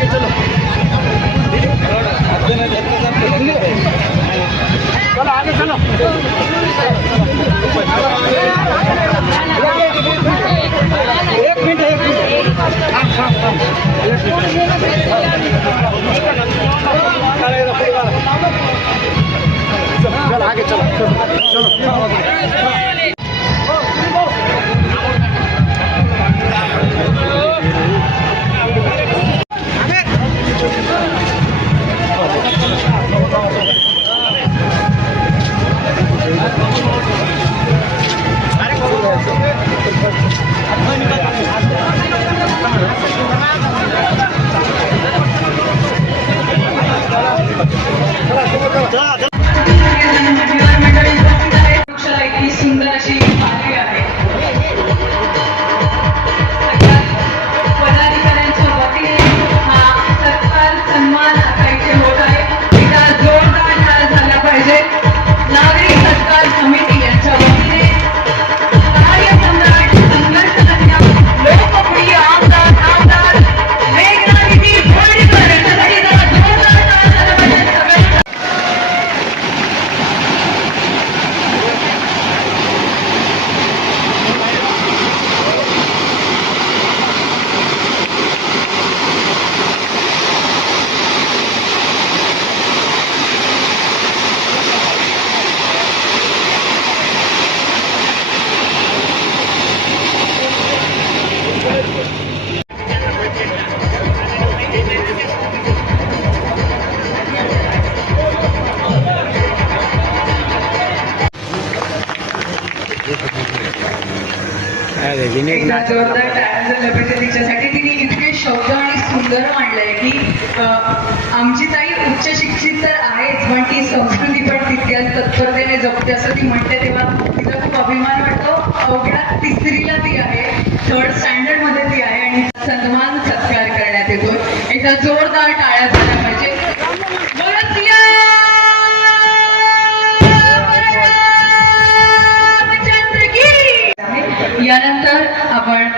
आगे चलो जोरदार टाळ्या लपेटे तिच्यासाठी तिने इतके शब्द आणि सुंदर मांडलंय की आमची ताई उच्च शिक्षित तर आहेच, पण ती संस्कृती पण तितक्याच तत्परतेने जपते असं ती म्हणते, तेव्हा तिचा खूप अभिमान वाटतो. अवघ्या 3रीला ती आहे, 3rd स्टँडर्ड मध्ये ती आहे आणि सन्मान सत्कार करण्यात येतो. एकदा जोरदार टाळ्या झाल्या पाहिजे. यानंतर आपण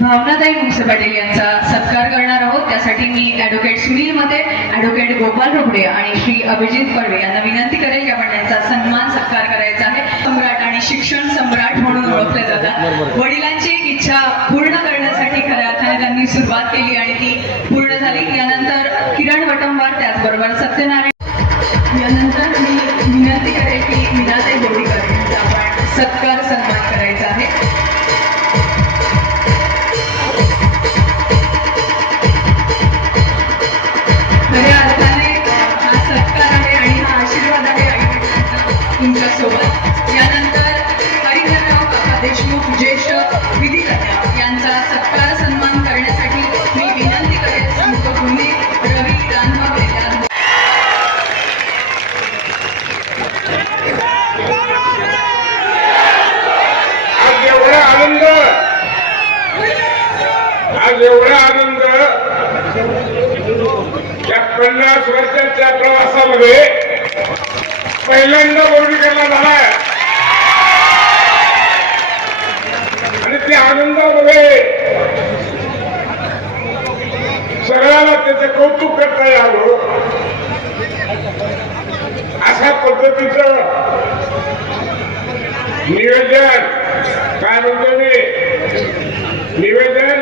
भावनाताई मुंगसे पाटील यांचा सत्कार करणार आहोत. त्यासाठी मी ॲडव्होकेट सुनील मते, ॲडव्होकेट गोपाल रोकडे आणि श्री अभिजित पडवे यांना विनंती करेल की आपण त्यांचा सन्मान सत्कार करायचा आहे. सम्राट आणि शिक्षण सम्राट म्हणून ओळखले जातात. वडिलांची इच्छा पूर्ण करण्यासाठी खऱ्या अर्थाने त्यांनी सुरुवात केली आणि ती पूर्ण झाली. यानंतर किरण वटंबार, त्याचबरोबर सत्यनारायण. यानंतर मी विनंती करेल की मीनाताई बोडीकर यांचा आपण सत्कार सन्मान करायचा आहे. खऱ्या अर्थाने हा सत्कार आहे आणि हा आशीर्वाद आहे आई-वडिलांचा तुमच्या सोबत. यानंतर हरिहरराव काका देशमुख ज्येष्ठ विधिकर्ता यांचा सत्कार सन्मान करण्यासाठी मी विनंती करेल संत गुन्हे रवी रानभावे. आज एवढा आनंद या 50 वर्षाच्या प्रवासामध्ये पहिल्यांदा बोर्डीकरला झालाय आणि त्या आनंदामध्ये सगळ्याला त्याचं कौतुक करता यावं अशा पद्धतीचं नियोजन, काय म्हणतो मी, निवेदन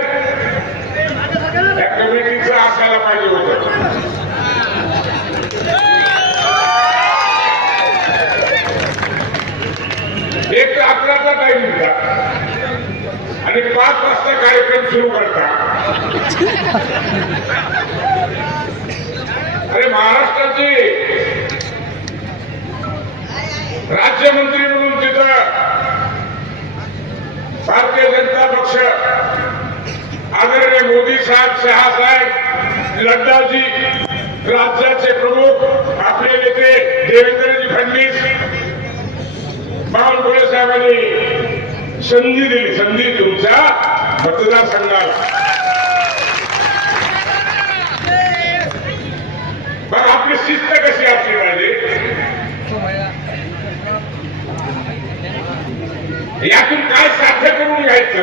त्या कमिटीचं असायला पाहिजे होतं. एक 11चा टाइम दिला आणि 5 वाजता कार्यक्रम सुरू करता. अरे महाराष्ट्राचे राज्यमंत्री म्हणून तिथं भारतीय जनता पक्ष आदरणीय मोदी साहेब, शहा साहेब, नड्डाजी, राज्याचे प्रमुख आपले नेते देवेंद्रजी फडणवीस, बावनकुळे साहेबांनी संधी दिली, संधी तुमच्या मतदारसंघाला. मग आपली शिस्त कशी असली पाहिजे, यातून काय साध्य करून घ्यायचं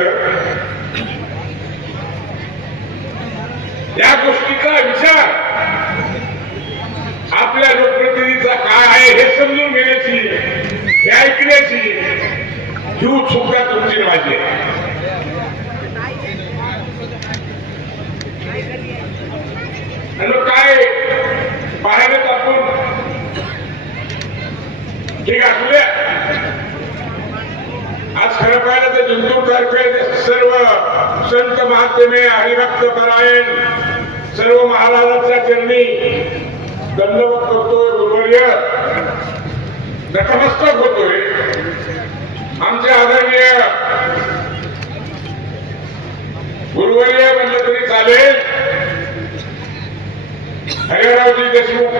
संत महात्मे हरिभक्त परायण सर्व महाराजांच्या चरणी दंडवत करतोय. गुरुवर्य नतमस्तक होतोय. आमचे आदरणीय गुरुवर्य म्हणलं तरी चालेल, हरिरावजी देशमुख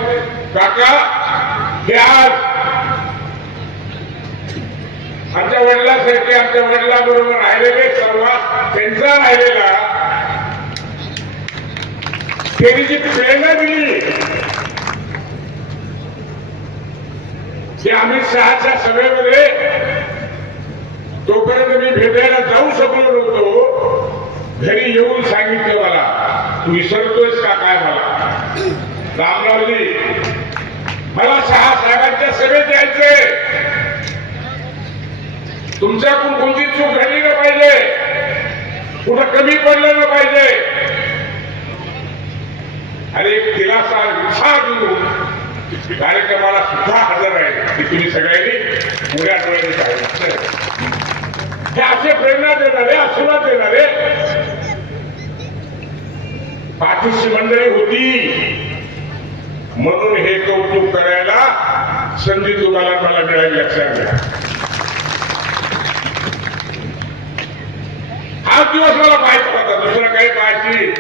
काका हे आज आमच्या वडिलांसारखे आमच्या वडिलांबरोबर राहिलेले सर्वात त्यांचा राहिलेला त्यांनी जी प्रेरणा दिली की अमित शहाच्या सभेमध्ये तोपर्यंत मी भेटायला जाऊ शकलो नव्हतो. घरी येऊन सांगितलं मला, तू विसरतोयस का काय? मला रामरावजी, मला शहा साहेबांच्या सभेत यायचंय. तुमच्याकडून कोणती चूक घडली न पाहिजे, कुठं कमी पडलं न पाहिजे. आणि एक दिलासा उत्साह देऊन कार्यक्रमाला सुद्धा हजर आहे की तुम्ही सगळ्यांनी पुऱ्या डोळ्याने पाहिजे. हे असे प्रेरणा देणारे, आशीर्वाद देणारे पाठीशी मंडळी होती. म्हणून हे कौतुक करायला संधी तुम्हाला मला मिळाली, लक्षात घ्या. हा दिवस मला पाहायचा होता, दुसरा काही पाहायची.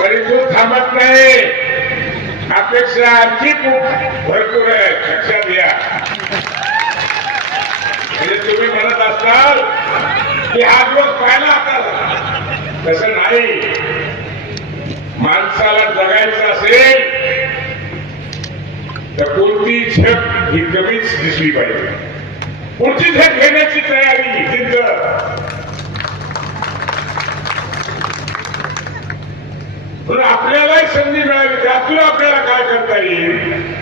तरी तू थांबत नाही. अपेक्षा आणखी खूप भरपूर आहे, लक्षात घ्या. म्हणजे तुम्ही म्हणत असाल की हा दिवस पाहिला आता, तसं नाही. माणसाला जगायचं असेल तर कोणती झक ही कमीच दिसली पाहिजे. पुढची झक घेण्याची तयारी जिद्द. म्हणून आपल्यालाही संधी मिळाली, त्यातून आपल्याला काय करता येईल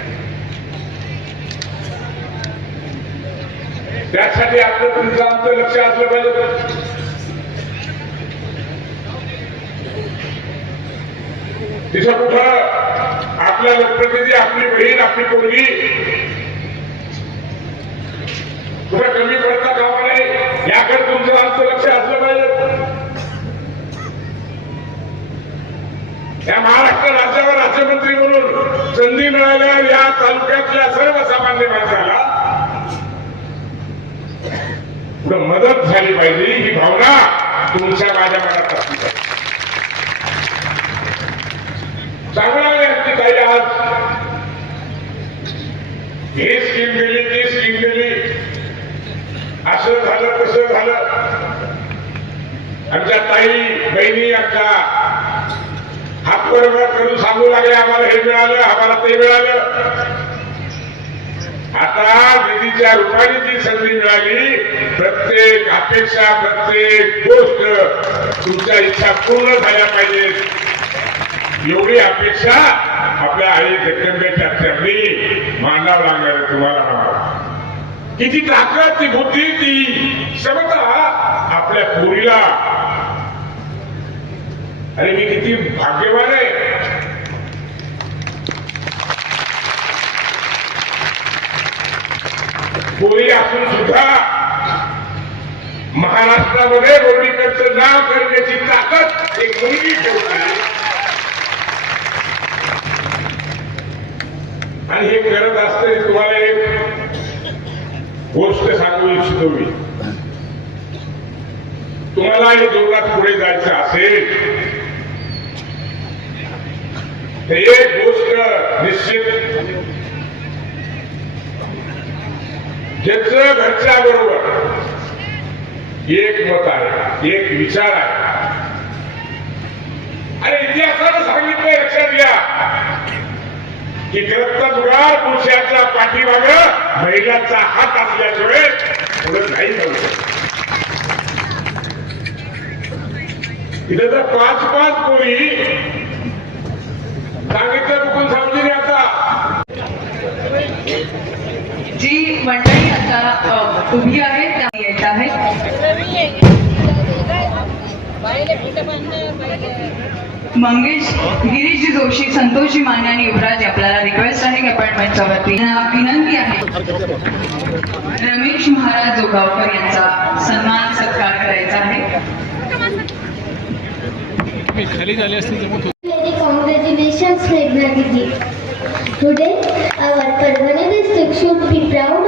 त्यासाठी आपलं तुमचं आमचं लक्ष असलं पाहिजे. तिथं कुठं आपला लोकप्रतिनिधी, आपली बहीण, आपली पोरगी कुठं कमी पडता कामा नये, याकडे तुमचं आमचं लक्ष असलं पाहिजे. या महाराष्ट्र राज्यावर राज्यमंत्री म्हणून संधी मिळाल्यावर या तालुक्यातल्या सर्वसामान्य माणसाला पुढे मदत झाली पाहिजे, ही भावना तुमच्या माझ्या मनात असली पाहिजे. चांगला आहे काही आज हे स्कीम गेली, ती स्कीम गेली, असं झालं तसं झालं. आमच्या ताई बहिणी आमच्या हात बरोबर करून सांगू लागले, आम्हाला हे मिळालं, आम्हाला ते मिळालं. आता निधीच्या रूपाने जी संधी मिळाली, प्रत्येक अपेक्षा, प्रत्येक गोष्ट तुमच्या इच्छा पूर्ण झाल्या पाहिजेत, एवढी अपेक्षा आपल्या आई जगदंबेच्या चरणी मांडावं लागणार आहे तुम्हाला. किती ताकद, ती बुद्धी, ती क्षमता आपल्या पोरीला. आणि मी किती भाग्यवान आहे. पोरी असून सुद्धा महाराष्ट्रामध्ये रोडीकडचं नाव करण्याची ताकद एक मुलगी ठेवते. आणि हे करत असताना तुम्हाला एक गोष्ट सांगू इच्छितो मी. तुम्हाला हे जीवनात पुढे जायचं असेल तर एक गोष्ट निश्चित, ज्याचं घरच्या बरोबर एक मत आहे, एक विचार आहे. आणि इतिहासानं सांगितलं, लक्षात घ्या की ग्रस्तुगार पुरुषाच्या पाठीमागं महिलांचा हात असल्याशिवाय पुढे नाही जाऊ शकत. इथे जर 5-5 पोरी सांगितलं चुकून समजून आता. जी मंडळी आता उभी आहे त्या येत आहेत. मंगेश गिरीश जोशी, संतोषजी माने आणि युवराज आपल्याला रिक्वेस्ट आहे की अपॉइंटमेंटच्या वरती विनंती आहे रमेश महाराज जोगावकर यांचा सन्मान सत्कार करायचा आहे. Many congratulations, Meghna Didi. Today, our Parvani district should be proud